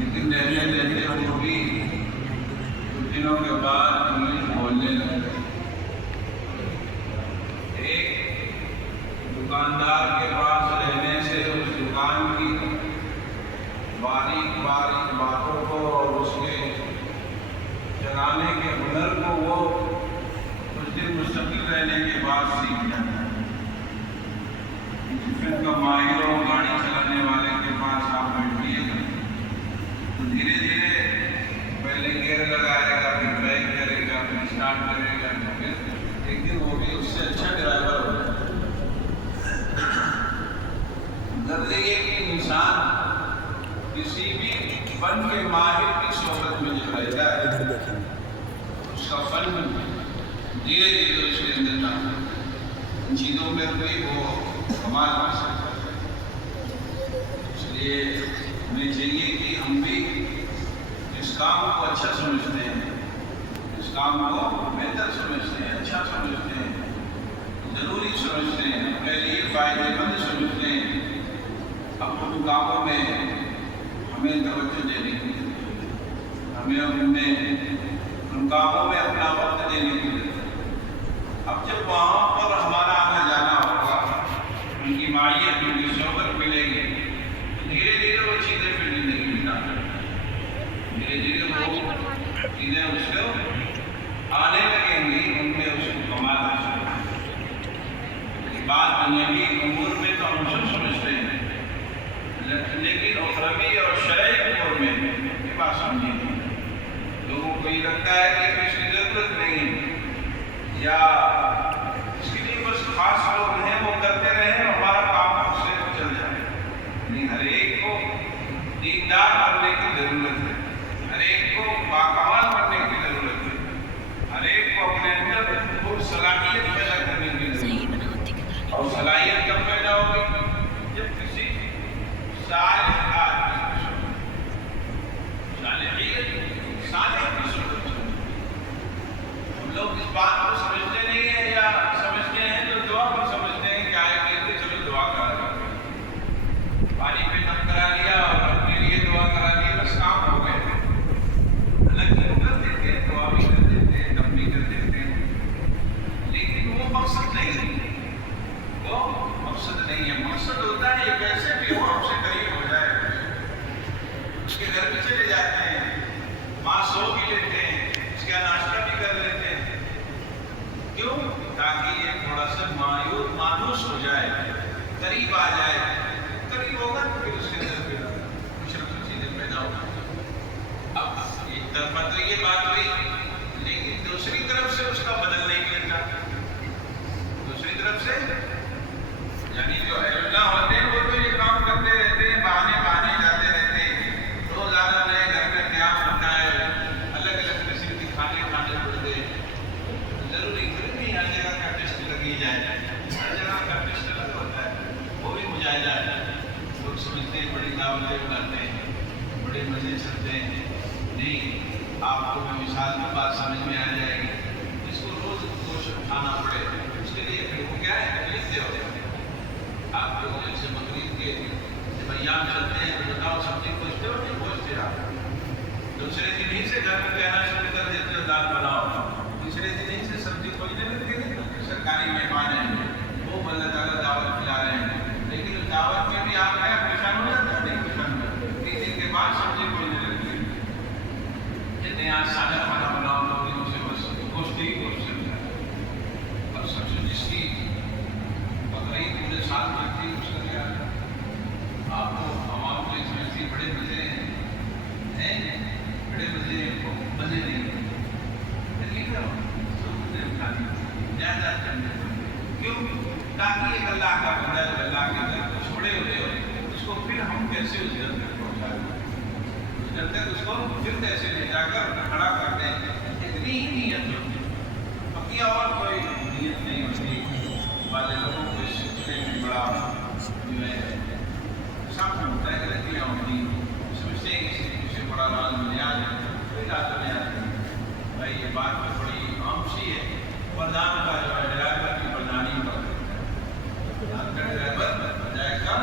لیکن رہتے رہتے وہ بھی کچھ دنوں کے بعد انگلش بولنے لگے. ایک دکاندار کے پاس رہنے سے اس دکان کی باریک باریک باتوں کو اور اس کے چلانے کے ہنر کو وہ کچھ دن مستقل رہنے کے بعد سیکھ جاتا ہے. جس کا ماہر ہو گاڑی چلانے والے کے پاس آپ بیٹھیے گا تو دھیرے دھیرے پہلے گیئر لگائے گا، پھر بریک کرے گا، پھر اسٹارٹ کرے گا، پھر ایک دن وہ بھی اس سے اچھا ڈرائیور ہو جائے. غرض یہ کہ انسان کسی بھی فن کے ماہر کی صحبت میں جو رہتا ہے اس کا فن دھیرے دھیرے اس کے اندر نہ ان چیزوں میں بھی وہ کمال کر سکتا ہے. اس لیے ہمیں چاہیے کہ ہم بھی اس کام کو اچھا سمجھتے ہیں، اس کام کو بہتر سمجھتے ہیں، اچھا سمجھتے ہیں، ضروری سمجھتے ہیں، اپنے لیے فائدہ مند سمجھتے ہیں. اب ان کاموں میں ہمیں توجہ دینی کی، ہمیں ان کاموں میں اپنا وقت دینے کی. اب جب وہاں پر ہمارا آنا جانا ہوگا، ان کی معیت، ان کی صحبت ملے گی، دھیرے دھیرے وہ چیزیں پھر زندگی میں ڈالیں، دھیرے دھیرے وہ چیزیں اس کو آنے لگیں گی، ان میں اس کو کمال حاصل ہوگا. بات دنیاوی امور میں تو ہم سب سمجھتے ہیں، لیکن اخروی اور شرعی امور میں یہ بات سمجھیں گے. لوگوں کو یہ لگتا ہے کہ اس کی ضرورت نہیں ہے، یا اس کے لیے بس خاص لوگ ہیں وہ کرتے رہیں، ہمارا کام اس سے چل جائے. نہیں، ہر ایک کو دیندار بننے کی ضرورت ہے، ہر ایک کو باکمال بننے کی ضرورت ہے، ہر ایک کو اپنے اندر وہ صلاحیت پیدا کرنے کی ضرورت ہے. اور صلاحیت کب پیدا ہوگی؟ جب کسی صالح آدمی کی صالح کی صورت. ہم لوگ اس بات کو سمجھتے نہیں ہیں، یا سمجھتے ہیں تو دعا کو سمجھتے ہیں کہ آئے کہ چلو دعا کرا دیں، پانی پہ دم کرا لیا اور اپنے لیے دعا کرا لی، بس کام ہو گئے. حالانکہ وہ کر دیتے ہیں، دعا بھی کر دیتے ہیں، دم بھی کر دیتے ہیں، لیکن وہ مقصد نہیں ہے. وہ مقصد نہیں ہے. مقصد ہوتا ہے یہ کیسے بھی ہو ہم سے قریب ہو جائے. اس کے گھر میں چلے جاتے ہیں، وہاں سو بھی لیتے ہیں، اس کا ناشتہ بھی کر لیتے ہیں. کیوں؟ تاکہ یہ تھوڑا سا مانوس ہو جائے، قریب آ جائے. قریب ہوگا تو پھر اس کے اندر پھر کچھ نہ کچھ چیزیں پیدا ہوگی. اب ایک طرفہ تو یہ بات ہوئی، لیکن دوسری طرف سے اس کا بدل نہیں ملتا. دوسری طرف سے یعنی جو اہل اللہ ہوتے ہیں وہ تو یہ کام کرتے رہتے ہیں، بہانے جاتے رہتے ہیں. روزانہ نئے گھر میں قیام ہوتا ہے، الگ الگ قسم کے کھانے پڑتے ہیں. ضروری نہیں ہر جگہ کا ٹیسٹ لگی جائے، ہر جگہ کا ٹیسٹ الگ ہوتا ہے، وہ بھی مجاہدہ ہے. لوگ سمجھتے ہیں بڑی دعوتیں بناتے ہیں، بڑے مزے چلتے ہیں. نہیں، آپ کو میں مثال کی بات سمجھ میں آ جائے گی. جس کو روز گوشت کھانا پڑے اس کے لیے پھر وہ کیا ہے، تکلیف دہ ہوتے ہیں. آپ لوگ جیسے بقرعید کے جب ایام چلتے ہیں تو بتاؤ سبزی پوچھتے ہو نہیں پوچھتے؟ آپ دوسرے دن ہی سے گھر میں کہنا شروع کر دیتے ہو دال بناؤ، تیسرے دن ہی سے سبزی پوچھنے لگتے ہیں. سرکاری مہمان ہیں وہ اللہ تعالیٰ دعوت کھلا رہے ہیں، لیکن اس دعوت میں بھی آپ ہیں پریشان ہو جاتے ہیں. نہیں پریشان ہو جاتے، 3 دن کے بعد سبزی پوچھنے لگتی ہے. کہتے ہیں آج سادہ کھانا بناؤ، لوگ دن سے بس گوشت ہی گوشت چل جاتا ہے. اور سب سے جس کی بقرعید پورے سال چلتی ہے اس کا کیا ہے؟ آپ کو عوام کو اس میں بڑے مزے ہیں، بڑے مزے ہیں، مزے نہیں ہیں. زیادہ کرنے کیوں؟ تاکہ ایک اللہ کا بندہ جو اللہ کے گھر کو چھوڑے ہوئے ہو اس کو پھر ہم کیسے اس گھر تک پہنچا دیں، اس گھر تک اس کو پھر کیسے لے جا کر کھڑا کر دیں. اتنی ہی نیت ہوتی ہے، باقی اور کوئی نیت نہیں ہوتی. والے لوگوں کو اس سلسلے میں بڑا جو ہے سخت ہوتا ہے، غلطیاں ہوتی ہیں. سمجھتے ہیں کسی سے بڑا راز بنیاد ہے، کوئی راز بنیاد نہیں. بھائی یہ بات تو بڑی عام سی ہے. پردھان کا جو ہے ڈرائیور کی پردھانی پر پردھان کا ڈرائیور جائے گا،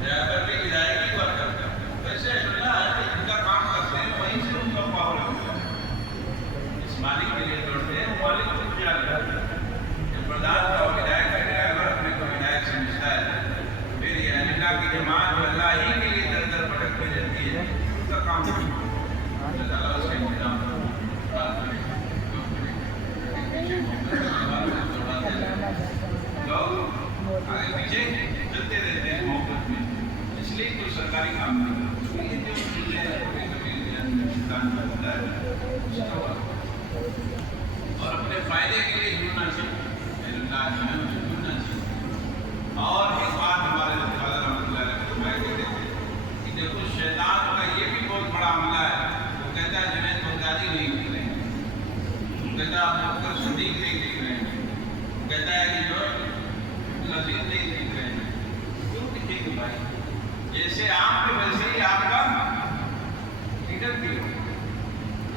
ڈرائیور بھی ادائیگی پر کرتا ہے. ویسے سننا ہے کہ ان کا کام رہتی ہے اس کا کام ہے اللہ اس کا انتظام لوگ آگے پیچھے چلتے رہتے ہیں محبت میں اس لیے کوئی سرکاری کام نہیں اور اپنے فائدے کے لیے جڑنا چاہیے جڑنا چاہیے اور ایک بات ہمارے خالد رحمۃ اللہ علیہ فرمایا کرتے تھے کہ دیکھو شیطان کا یہ بھی بہت بڑا عملہ ہے وہ کہتا ہے جنید بغدادی نہیں دکھ رہے ہیں وہ کہتا ہے ابو بکر صدیق نہیں دکھ رہے ہیں وہ کہتا ہے کہ جو لذیذ نہیں دکھ رہے ہیں کیوں دکھیں گے بھائی جیسے آپ کے ویسے ہی آپ کا لیڈر بھی ہو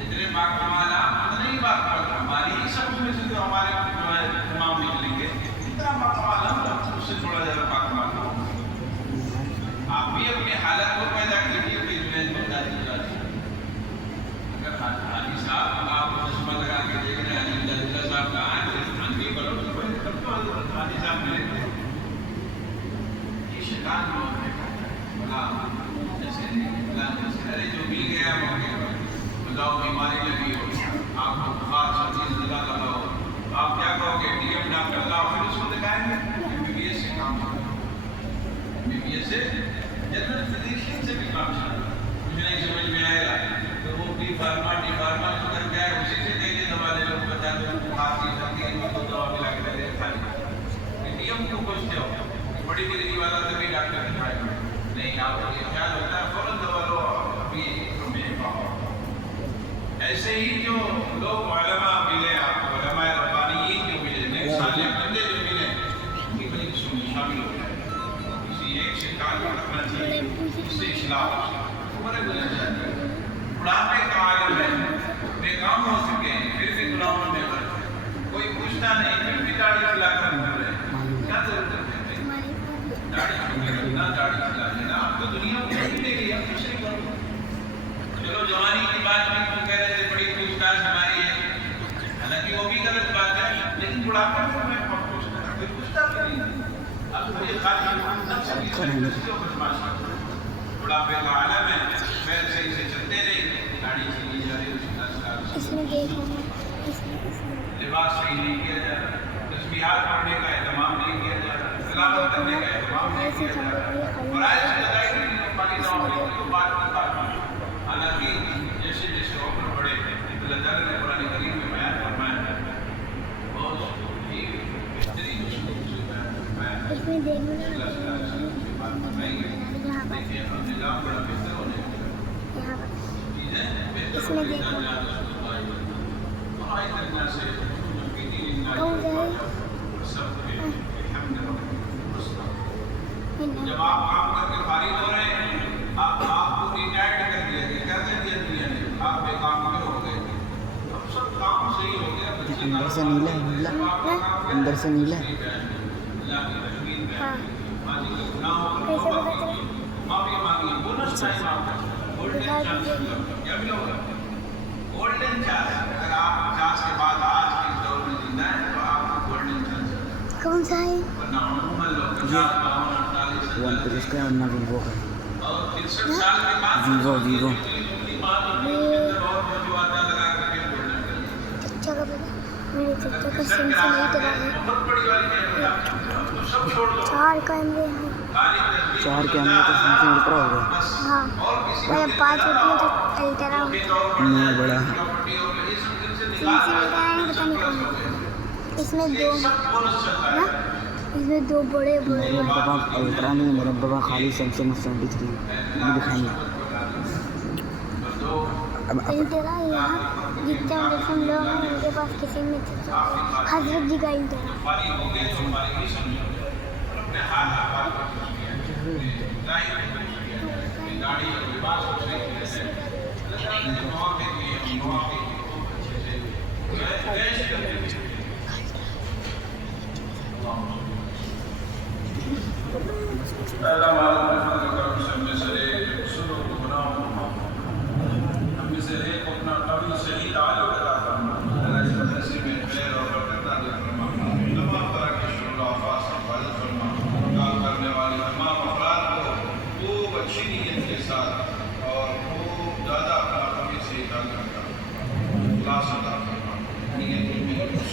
جتنے باکمال آپ اتنے ہی باکمال ہماری ہی سب میں سے جو ہمارے جو ہے امام نکلیں گے اتنا باکمال ہم اس سے تھوڑا زیادہ باکمال ہو آپ بھی اپنی حالت کو پیدا کیجیے کہ جنید بغدادی اگر حاجی صاحب آپ چشمہ لگا کے دیکھ رہے ہیں علی صاحب کا آنکھ بھی کرو تب تو حضرت حاجی صاحب ملے تھے یہ شیطان بہت ہے بلا جیسے ارے جو مل گیا موقع پر بتاؤ بیماری لگی ہو آپ کو بخار سردی زدہ لگا ہو آپ کیا کہو گے ڈی ایم ڈاکٹر لاؤ پھر اس کو دکھائیں گے بی بی ایس سے کام چلتا بی بی ایس سے جنرل فزیشین سے بھی کام چلتا مجھے نہیں سمجھ میں آئے گا تو وہ ڈی فارما جو کر کے آئے اسی سے دے کے دوا لے لو بتا دو بخار کی سردی کو دوا ملا کے دے کھالی ڈی ایم کو پوچھتے ہو بڑی ڈگری والا تبھی ڈاکٹر دکھائے گا نہیں آپ کو یہ خیال ہوتا ہے فوراً دوا لو ابھی میرے پاؤ ایسے ہی جو لوگ علماء ملے آپ کو علماء ربانیین جو ملے نیک صالح بندے جو ملے ان کی بڑی قسم میں شامل ہو جائے کسی ایک سے تعلق رکھنا چاہیے اس سے اصلاح ہو سکے عمریں گزر جاتی ہیں بڑھاپے کا عالم ہے بے کام ہو چکے ہیں پھر بھی گناہوں میں بھر کوئی پوچھتا نہیں پھر بھی داڑھی کھلا کر گھوم رہے ہیں کیا ضرورت ہے داڑھی کھلا داڑھی کھلا لینا آپ کو دنیا میں نہیں ملے گی آپ کچھ نہیں کرو چلو جوانی کی بات میں تو کہہ رہے تھے بڑی پوچھ تاچھ ہماری ہے حالانکہ وہ بھی غلط بات ہے لیکن بڑھاپے میں میں پوچھتا کوئی پوچھتا بھی نہیں اب مجھے بڑھاپے کا عالم ہے پیر صحیح سے چلتے نہیں گاڑی چلی جا رہی لباس صحیح نہیں کیا جا رہا تسبیحات پڑھنے کا اہتمام نہیں کیا جا رہا تلاوت کرنے کا اہتمام نہیں کیا جا رہا فرائض کی ادائیگی نہیں پاکی نوافل کی بات نہیں کرتا حالانکہ جیسے جیسے عمر بڑھے اللہ تعالیٰ نے قرآن کریم میں بیان فرمایا ہے بہت ہی بہترین اسلوب سے بیان فرمایا ہے بات فرمائی گئی دیکھیے اب نظام بڑا بہتر ہونے کا چیزیں بہتر ہونے کا اور آئی تک نہ سے جب آپ کام کر کے فارغ ہو رہے ہیں آپ کو ریٹائرڈ کر دیا گیا کیا کر دیا دنیا نے آپ بے کام میں ہو گئے اب سب کام صحیح ہو گیا اندر سے نیلا اندر سے نیلا اللہ کی تجوید میں ماضی کے گناہوں پر معافی مانگی بونس ٹائم آپ کا گولڈن چانس کیا ملا ہوگا گولڈن چانس اگر آپ 50 کے بعد آج کے دور میں زندہ ہیں تو آپ کو گولڈن چانس کون سا ہے ورنہ عموماً لوگ 50 52 48 ون پلس کا ورنہ ویوو کا اور 63 سال کے بعد ویوو چچا کا پتا میرے چچا کا سم سے نہیں ڈرا ہے 4 کیمرے ہیں 4 کیمرے تو سم سے الٹرا ہوگا ہاں وہ 5 ہوتی ہے تو الٹرا ہوتا ہے نہیں بڑا سم سے لگا ہے پتہ نہیں کون اس میں 2 نا اس میں 2 بڑے بڑے میرے پاپا الٹرا نہیں میرے پاپا خالی سیمسنگ 73 یہ دکھائیں گے الٹرا یہاں جتنے مسلم لوگ ہیں ان کے پاس کسی میں حضرت جی کا الٹرا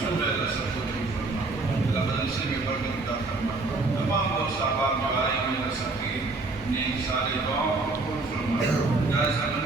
منصوب ہے اللہ سب کو جو فرما اللہ مدرسے میں برکت عطا فرما تمام دوست احباب جو آئے ہوئے اللہ سب کی نیک سارے دعاؤں کو قبول فرما